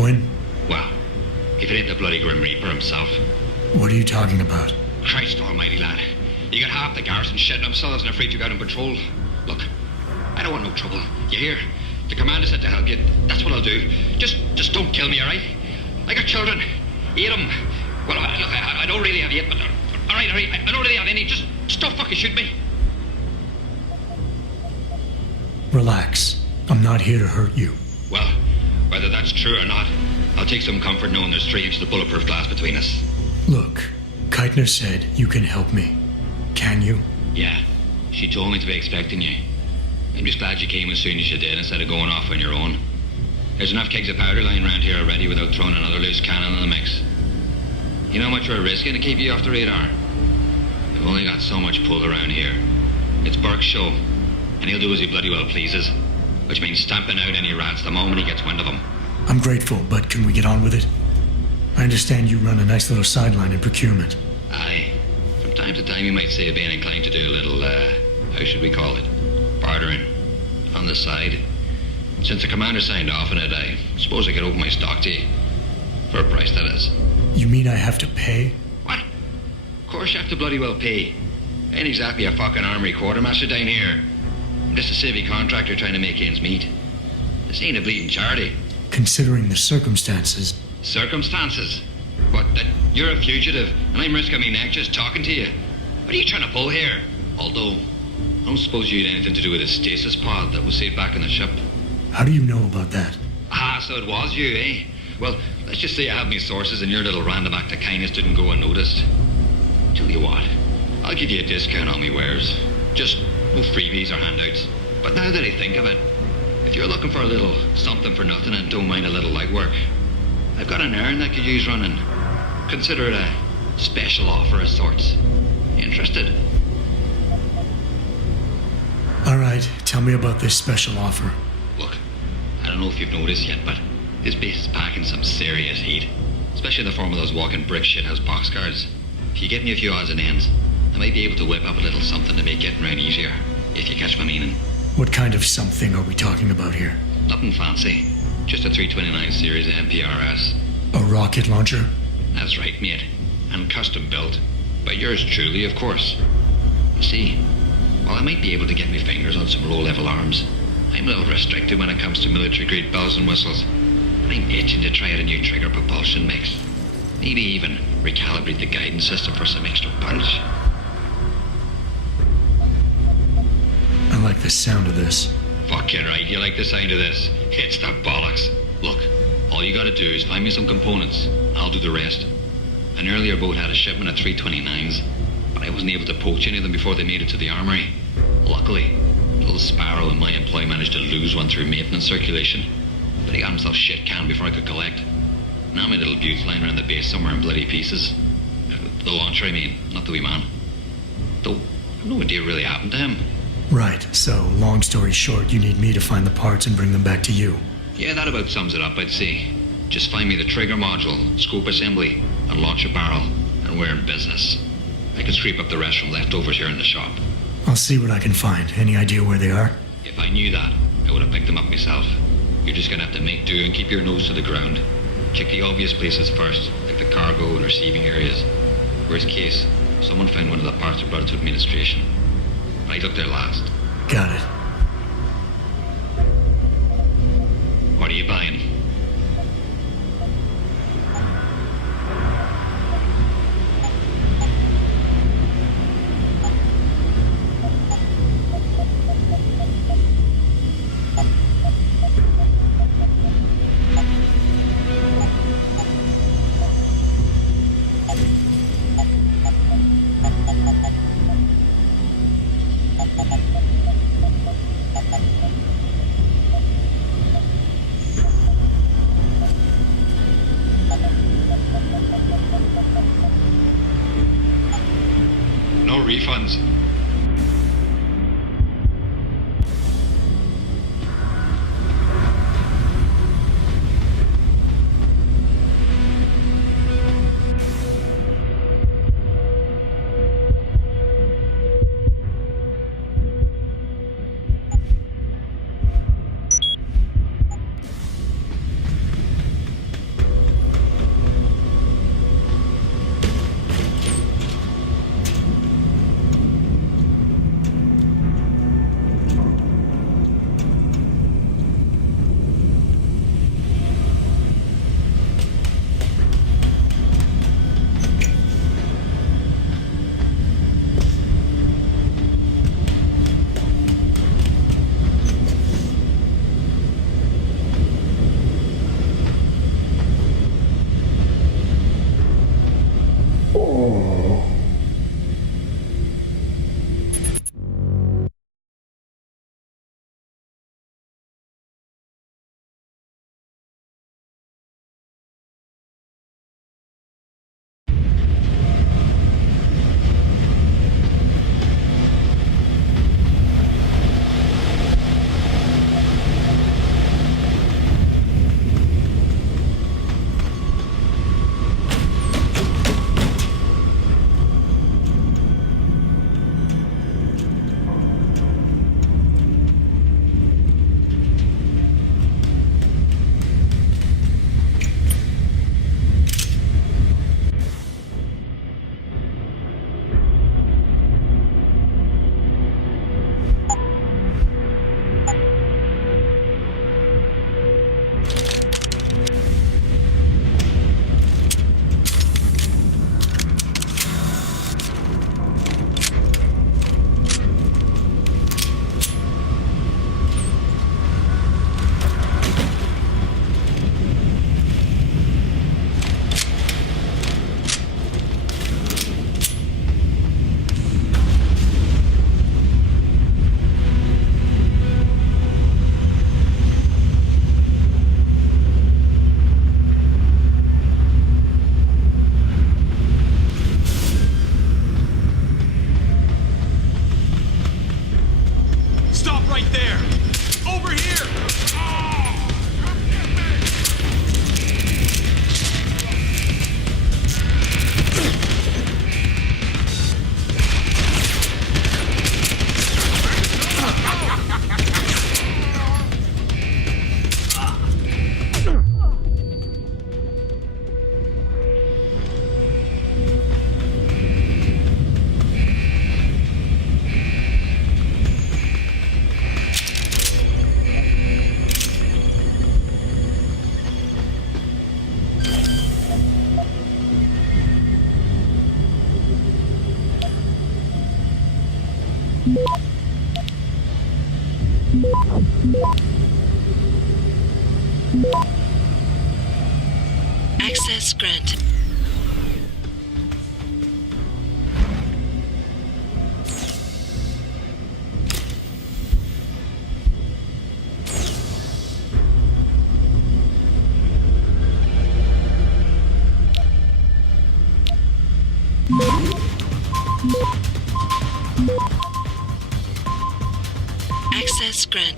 twin? Well, if it ain't the bloody Grim Reaper himself. What are you talking about? Christ almighty, lad. You got half the garrison shitting themselves and afraid you got on patrol. Look, I don't want no trouble. You hear? The commander said to help you. That's what I'll do. Just don't kill me, all right? I got children. Eat them. Well, look, I don't really have yet, but... All right. I don't really have any. Just don't fucking shoot me. Relax. I'm not here to hurt you. Well, whether that's true or not, I'll take some comfort knowing there's 3 inches of bulletproof glass between us. Look, Keitner said you can help me. Can you? Yeah. She told me to be expecting you. I'm just glad you came as soon as you did instead of going off on your own. There's enough kegs of powder lying around here already without throwing another loose cannon in the mix. You know how much we're risking to keep you off the radar? We've only got so much pull around here. It's Burke's show, and he'll do as he bloody well pleases, which means stamping out any rats the moment he gets wind of them. I'm grateful, but can we get on with it? I understand you run a nice little sideline in procurement. Aye. From time to time you might say being inclined to do a little, how should we call it? Bartering. On the side. Since the commander signed off on it, I suppose I could open my stock to you. For a price, that is. You mean I have to pay? What? Of course you have to bloody well pay. Ain't exactly a fucking armory quartermaster down here. I'm just a civvy contractor trying to make ends meet. This ain't a bleeding charity. Considering the circumstances. Circumstances? What, that you're a fugitive and I'm risking my neck just talking to you? What are you trying to pull here? Although, I don't suppose you had anything to do with the stasis pod that was saved back on the ship. How do you know about that? Ah, so it was you, eh? Well, let's just say I have my sources and your little random act of kindness didn't go unnoticed. Tell you what, I'll give you a discount on me wares. Just no freebies or handouts. But now that I think of it, if you're looking for a little something for nothing and don't mind a little light work, I've got an errand that could use running. Consider it a special offer of sorts. Interested? All right, tell me about this special offer. Look, I don't know if you've noticed yet, but this base is packing some serious heat. Especially in the form of those walking brick shithouse boxcars. If you get me a few odds and ends, I might be able to whip up a little something to make getting around easier, if you catch my meaning. What kind of something are we talking about here? Nothing fancy. Just a 329 series MPRS. A rocket launcher? That's right, mate. And custom built. By yours truly, of course. You see, while I might be able to get my fingers on some low-level arms, I'm a little restricted when it comes to military-grade bells and whistles. And I'm itching to try out a new trigger propulsion mix. Maybe even recalibrate the guidance system for some extra punch. I like the sound of this. Fucking right, you like the sound of this. It's the bollocks. Look, all you gotta do is find me some components. I'll do the rest. An earlier boat had a shipment of 329s, but I wasn't able to poach any of them before they made it to the armory. Luckily, little Sparrow in my employ managed to lose one through maintenance circulation, but he got himself shit canned before I could collect. Now my little bute's lying around the base somewhere in bloody pieces. The launcher, I mean, not the wee man. Though, I've no idea what really happened to him. Right, so long story short, you need me to find the parts and bring them back to you. Yeah, that about sums it up, I'd say. Just find me the trigger module, scope assembly, and launch a barrel, and we're in business. I can scrape up the rest from leftovers here in the shop. I'll see what I can find. Any idea where they are? If I knew that, I would have picked them up myself. You're just gonna have to make do and keep your nose to the ground. Check the obvious places first, like the cargo and receiving areas. Worst case, someone found one of the parts and brought it to administration. I looked there last. Got it. What are you buying? No refunds. there! Over here! Access granted. Access granted.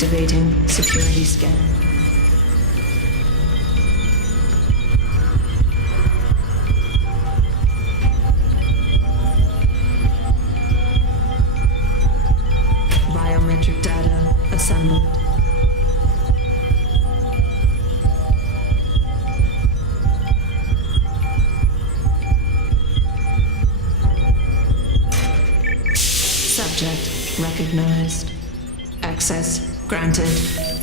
Activating security scan. Biometric data assembled. Subject recognized. Access granted.